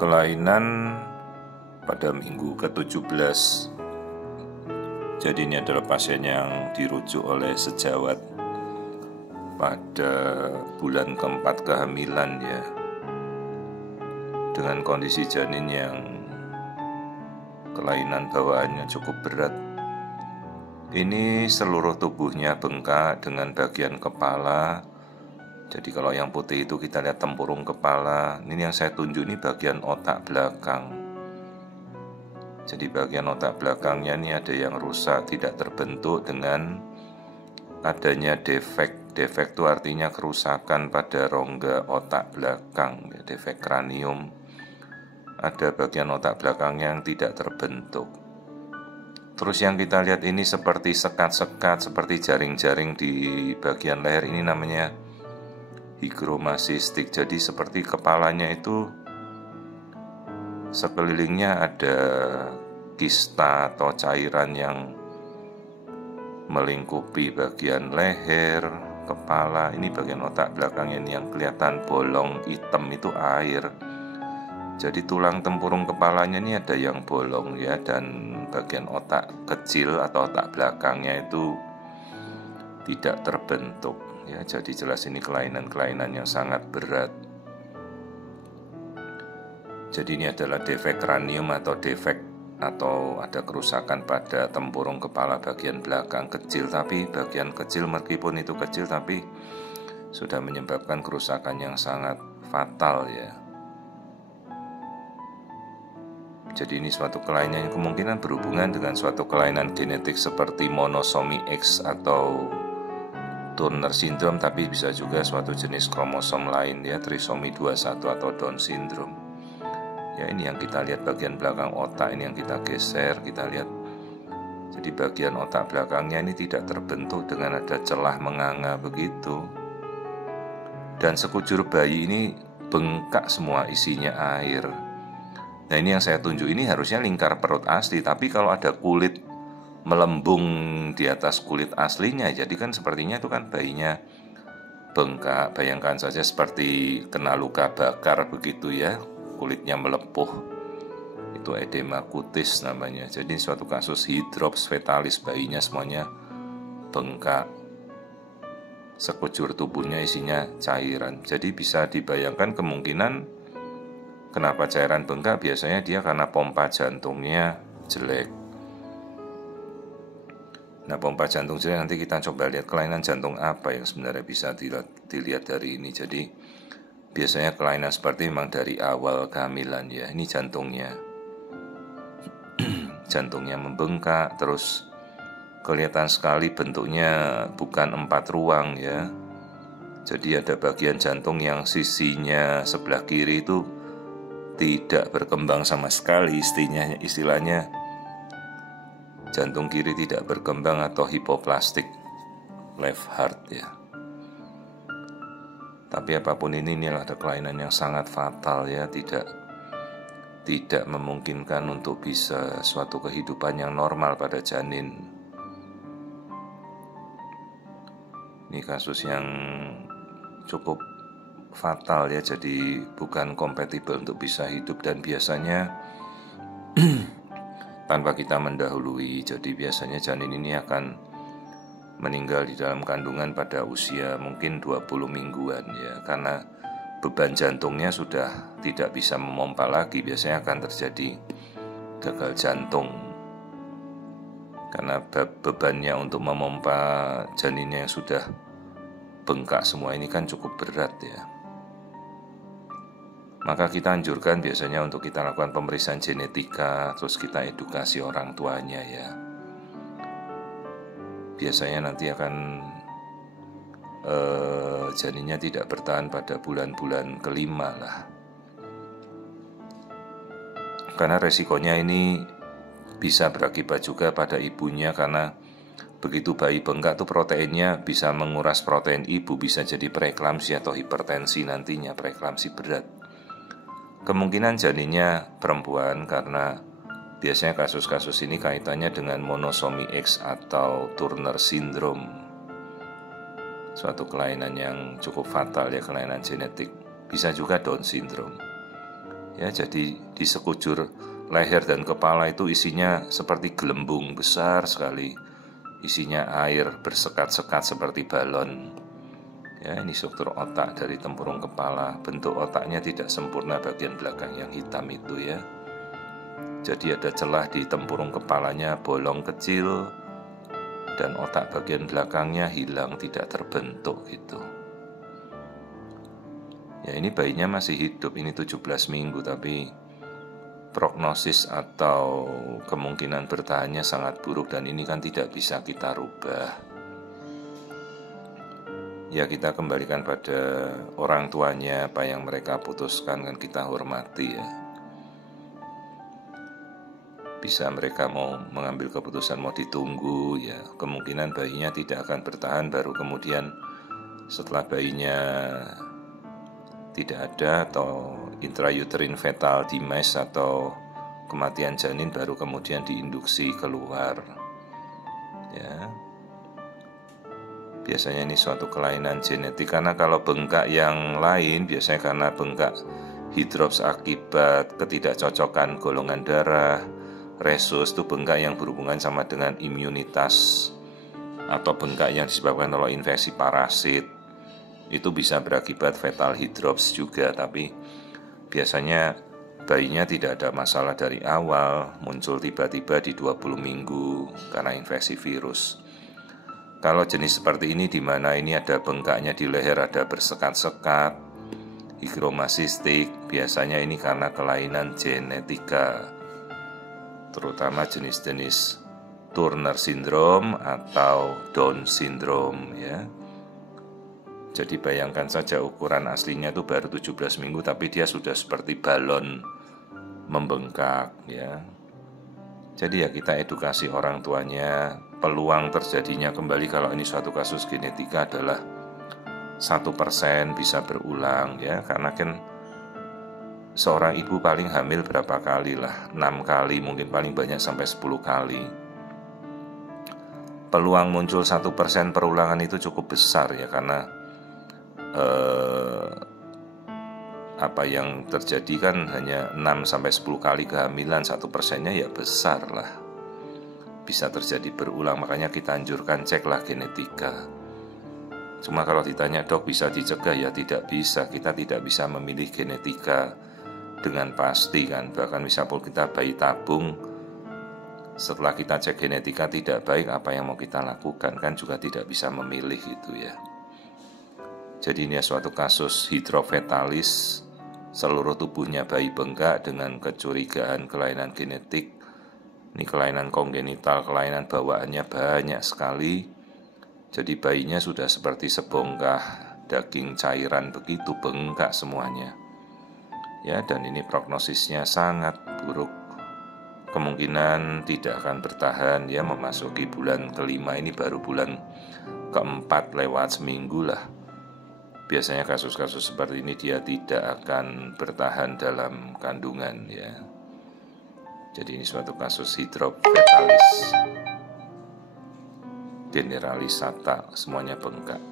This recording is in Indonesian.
kelainan pada minggu ke-17. Jadi ini adalah pasien yang dirujuk oleh sejawat pada bulan keempat kehamilan ya, dengan kondisi janin yang kelainan bawaannya cukup berat. Ini seluruh tubuhnya bengkak dengan bagian kepala. Jadi kalau yang putih itu kita lihat tempurung kepala. Ini yang saya tunjuk ini bagian otak belakang. Jadi bagian otak belakangnya ini ada yang rusak, tidak terbentuk dengan adanya defek. Defek itu artinya kerusakan pada rongga otak belakang, defek kranium. Ada bagian otak belakangnya yang tidak terbentuk. Terus yang kita lihat ini seperti sekat-sekat, seperti jaring-jaring di bagian leher, ini namanya hygromasistik. Jadi seperti kepalanya itu sekelilingnya ada kista atau cairan yang melingkupi bagian leher, kepala. Ini bagian otak belakang ini yang kelihatan bolong hitam itu air. Jadi tulang tempurung kepalanya ini ada yang bolong ya, dan bagian otak kecil atau otak belakangnya itu tidak terbentuk ya. Jadi jelas ini kelainan-kelainan yang sangat berat. Jadi ini adalah defek kranium atau defek atau ada kerusakan pada tempurung kepala bagian belakang kecil, tapi bagian kecil meskipun itu kecil tapi sudah menyebabkan kerusakan yang sangat fatal ya. Jadi ini suatu kelainan yang kemungkinan berhubungan dengan suatu kelainan genetik seperti monosomi X atau Turner syndrome, tapi bisa juga suatu jenis kromosom lain ya, trisomi 21 atau Down syndrome. Ya, ini yang kita lihat bagian belakang otak ini yang kita geser, kita lihat. Jadi bagian otak belakangnya ini tidak terbentuk dengan ada celah menganga begitu. Dan sekujur bayi ini bengkak semua, isinya air. Nah ini yang saya tunjuk ini harusnya lingkar perut asli, tapi kalau ada kulit melembung di atas kulit aslinya, jadi kan sepertinya itu kan bayinya bengkak. Bayangkan saja seperti kena luka bakar begitu ya, kulitnya melepuh. Itu edema kutis namanya. Jadi suatu kasus hidrops fetalis, bayinya semuanya bengkak. Sekujur tubuhnya isinya cairan. Jadi bisa dibayangkan kemungkinan kenapa cairan bengkak, biasanya dia karena pompa jantungnya jelek. Nah, pompa jantung jelek, nanti kita coba lihat kelainan jantung apa yang sebenarnya bisa dilihat dari ini. Jadi biasanya kelainan seperti memang dari awal kehamilan ya. Ini jantungnya. Jantungnya membengkak, terus kelihatan sekali bentuknya bukan 4 ruang ya. Jadi ada bagian jantung yang sisinya sebelah kiri itu tidak berkembang sama sekali, istilahnya jantung kiri tidak berkembang atau hipoplastik left heart ya. Tapi apapun inilah ada kelainan yang sangat fatal ya, tidak memungkinkan untuk bisa suatu kehidupan yang normal pada janin. Ini kasus yang cukup fatal ya, jadi bukan kompatibel untuk bisa hidup, dan biasanya tanpa kita mendahului. Jadi biasanya janin ini akan meninggal di dalam kandungan pada usia mungkin 20 mingguan ya, karena beban jantungnya sudah tidak bisa memompa lagi. Biasanya akan terjadi gagal jantung karena bebannya untuk memompa janinnya yang sudah bengkak semua ini kan cukup berat ya. Maka kita anjurkan biasanya untuk kita lakukan pemeriksaan genetika, terus kita edukasi orang tuanya ya. Biasanya nanti akan janinnya tidak bertahan pada bulan-bulan kelima lah. Karena resikonya ini bisa berakibat juga pada ibunya, karena begitu bayi bengkak tuh proteinnya bisa menguras protein ibu, bisa jadi preeklamsi atau hipertensi nantinya, preeklamsi berat. Kemungkinan janinnya perempuan karena biasanya kasus-kasus ini kaitannya dengan monosomi X atau Turner syndrome, suatu kelainan yang cukup fatal ya, kelainan genetik. Bisa juga Down syndrome. Ya, jadi di sekujur leher dan kepala itu isinya seperti gelembung besar sekali. Isinya air bersekat-sekat seperti balon. Ya, ini struktur otak dari tempurung kepala. Bentuk otaknya tidak sempurna bagian belakang yang hitam itu ya. Jadi ada celah di tempurung kepalanya, bolong kecil, dan otak bagian belakangnya hilang, tidak terbentuk gitu. Ya, ini bayinya masih hidup, ini 17 minggu, tapi prognosis atau kemungkinan bertahannya sangat buruk, dan ini kan tidak bisa kita rubah. Ya, kita kembalikan pada orang tuanya, apa yang mereka putuskan kan kita hormati ya. Bisa mereka mau mengambil keputusan mau ditunggu ya, kemungkinan bayinya tidak akan bertahan, baru kemudian setelah bayinya tidak ada atau intrauterine fetal demise atau kematian janin, baru kemudian diinduksi keluar ya. Biasanya ini suatu kelainan genetik, karena kalau bengkak yang lain biasanya karena bengkak hidrops akibat ketidakcocokan golongan darah, resus itu bengkak yang berhubungan sama dengan imunitas, atau bengkak yang disebabkan oleh infeksi parasit, itu bisa berakibat fetal hidrops juga. Tapi biasanya bayinya tidak ada masalah dari awal, muncul tiba-tiba di 20 minggu karena infeksi virus. Kalau jenis seperti ini, di mana ini ada bengkaknya di leher, ada bersekat-sekat, higromasistik, biasanya ini karena kelainan genetika, terutama jenis-jenis Turner syndrome atau Down syndrome ya. Jadi bayangkan saja ukuran aslinya itu baru 17 minggu, tapi dia sudah seperti balon membengkak ya. Jadi ya kita edukasi orang tuanya, peluang terjadinya kembali kalau ini suatu kasus genetika adalah 1% bisa berulang ya. Karena kan seorang ibu paling hamil berapa kali lah, 6 kali, mungkin paling banyak sampai 10 kali. Peluang muncul 1% perulangan itu cukup besar ya, karena apa yang terjadi kan hanya 6-10 kali kehamilan, 1%-nya ya besar lah, bisa terjadi berulang. Makanya kita anjurkan ceklah genetika. Cuma kalau ditanya dok bisa dicegah, ya tidak bisa. Kita tidak bisa memilih genetika dengan pasti kan. Bahkan misalpun kita bayi tabung, setelah kita cek genetika tidak baik, apa yang mau kita lakukan kan juga tidak bisa memilih gitu ya. Jadi ini suatu kasus hidrofetalis, seluruh tubuhnya bayi bengkak dengan kecurigaan kelainan genetik. Ini kelainan kongenital, kelainan bawaannya banyak sekali. Jadi bayinya sudah seperti sebongkah daging cairan begitu, bengkak semuanya. Ya, dan ini prognosisnya sangat buruk. Kemungkinan tidak akan bertahan ya, memasuki bulan kelima, ini baru bulan keempat lewat seminggu lah. Biasanya kasus-kasus seperti ini dia tidak akan bertahan dalam kandungan ya. Jadi ini suatu kasus hidrofetalis generalisata, semuanya bengkak.